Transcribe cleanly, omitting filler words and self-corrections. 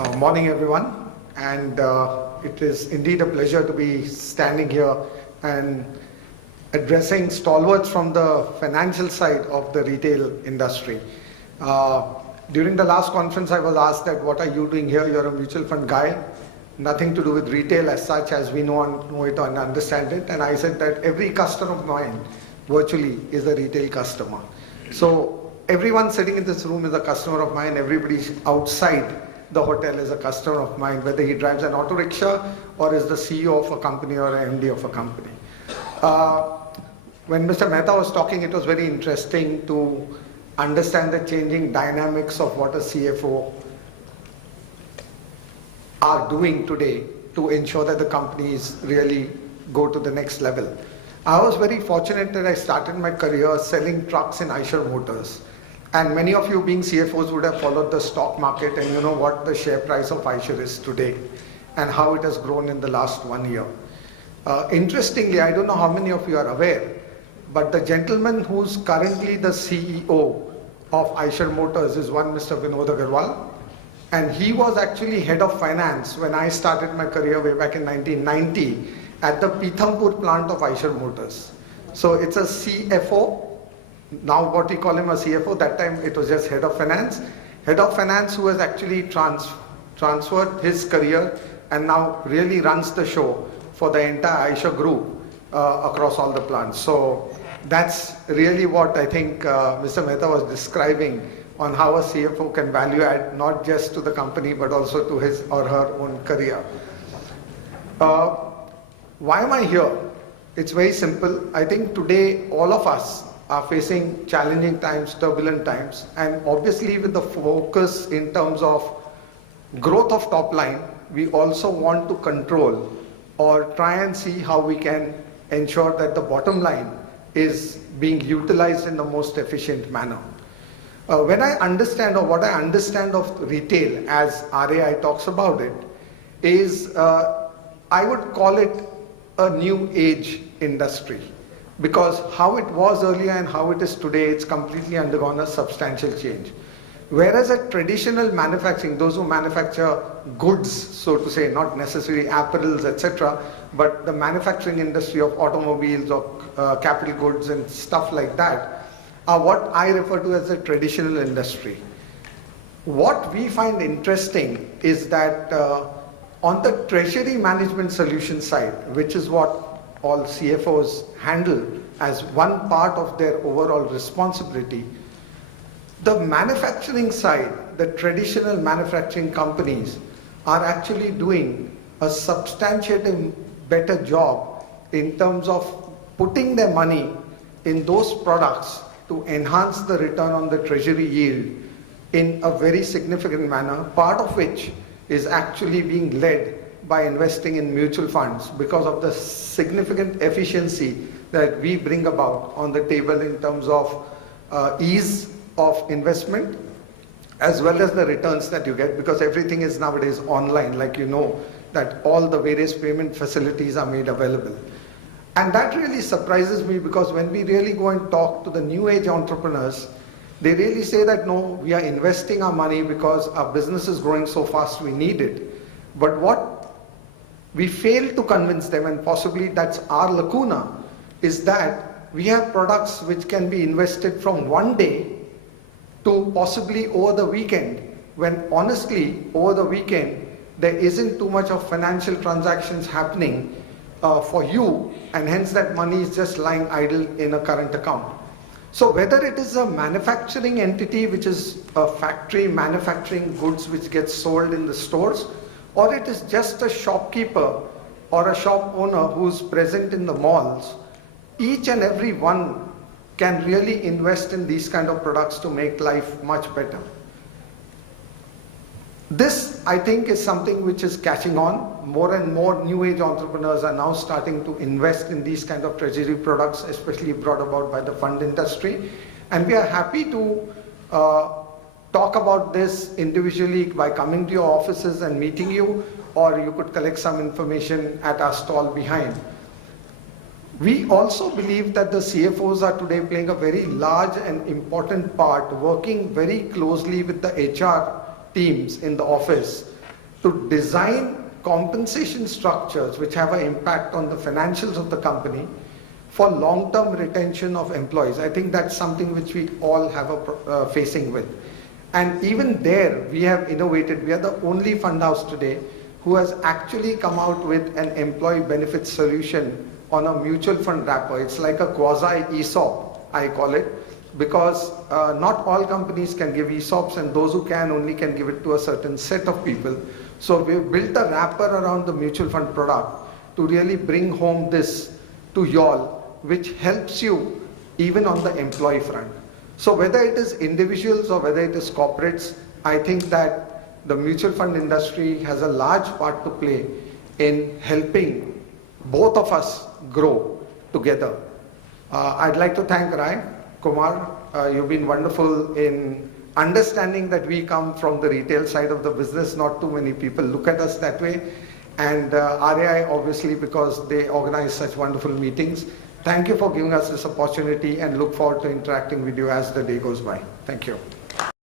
Morning, everyone, and it is indeed a pleasure to be standing here and addressing stalwarts from the financial side of the retail industry. During the last conference, I was asked that, what are you doing here? You're a mutual fund guy, nothing to do with retail as such as we know it and understand it. And I said that every customer of mine virtually is a retail customer. So everyone sitting in this room is a customer of mine. Everybody outside the hotel is a customer of mine, whether he drives an auto rickshaw or is the CEO of a company or an MD of a company. When Mr. Mehta was talking, it was very interesting to understand the changing dynamics of what a CFO are doing today to ensure that the companies really go to the next level. I was very fortunate that I started my career selling trucks in Eicher Motors. And many of you being CFOs would have followed the stock market, and you know what the share price of Eicher is today and how it has grown in the last 1 year. Interestingly, I don't know how many of you are aware, but the gentleman who's currently the CEO of Eicher Motors is one Mr. Vinod Agarwal. And he was actually head of finance when I started my career way back in 1990 at the Pithampur plant of Eicher Motors. So it's a CFO. Now what we call him a CFO, that time it was just head of finance. Head of finance who has actually transferred his career and now really runs the show for the entire Eicher group across all the plants. So that's really what I think Mr. Mehta was describing on how a CFO can value add not just to the company but also to his or her own career. Why am I here? It's very simple. I think today all of us are facing challenging times, turbulent times, and obviously with the focus in terms of growth of top line, we also want to control or try and see how we can ensure that the bottom line is being utilized in the most efficient manner. When I understand, or what I understand of retail as RAI talks about it, is I would call it a new age industry. Because how it was earlier and how it is today, it's completely undergone a substantial change. Whereas a traditional manufacturing, those who manufacture goods, so to say, not necessarily apparels, etc., but the manufacturing industry of automobiles or capital goods and stuff like that, are what I refer to as the traditional industry. What we find interesting is that on the treasury management solution side, which is what all CFOs handle as one part of their overall responsibility, the manufacturing side, the traditional manufacturing companies are actually doing a substantiated better job in terms of putting their money in those products to enhance the return on the treasury yield in a very significant manner, part of which is actually being led by investing in mutual funds because of the significant efficiency that we bring about on the table in terms of ease of investment as well as the returns that you get, because everything is nowadays online, like you know, that all the various payment facilities are made available. And that really surprises me, because when we really go and talk to the new age entrepreneurs, they really say that no, we are investing our money because our business is growing so fast we need it. But what we fail to convince them, and possibly that's our lacuna, is that we have products which can be invested from one day to possibly over the weekend, when honestly over the weekend there isn't too much of financial transactions happening for you, and hence that money is just lying idle in a current account. So whether it is a manufacturing entity which is a factory manufacturing goods which gets sold in the stores, or it is just a shopkeeper or a shop owner who's present in the malls, each and every one can really invest in these kind of products to make life much better. This, I think, is something which is catching on. More and more new age entrepreneurs are now starting to invest in these kind of treasury products, especially brought about by the fund industry. And we are happy to talk about this individually by coming to your offices and meeting you, or you could collect some information at our stall behind. We also believe that the CFOs are today playing a very large and important part, working very closely with the HR teams in the office to design compensation structures which have an impact on the financials of the company for long-term retention of employees. I think that's something which we all have a facing with. And even there, we have innovated. We are the only fund house today who has actually come out with an employee benefit solution on a mutual fund wrapper. It's like a quasi ESOP, I call it, because not all companies can give ESOPs, and those who can only can give it to a certain set of people. So we've built a wrapper around the mutual fund product to really bring home this to y'all, which helps you even on the employee front. So whether it is individuals or whether it is corporates, I think that the mutual fund industry has a large part to play in helping both of us grow together. I'd like to thank Rai, Kumar. You've been wonderful in understanding that we come from the retail side of the business. Not too many people look at us that way. And RAI, obviously, because they organize such wonderful meetings. Thank you for giving us this opportunity, and look forward to interacting with you as the day goes by. Thank you.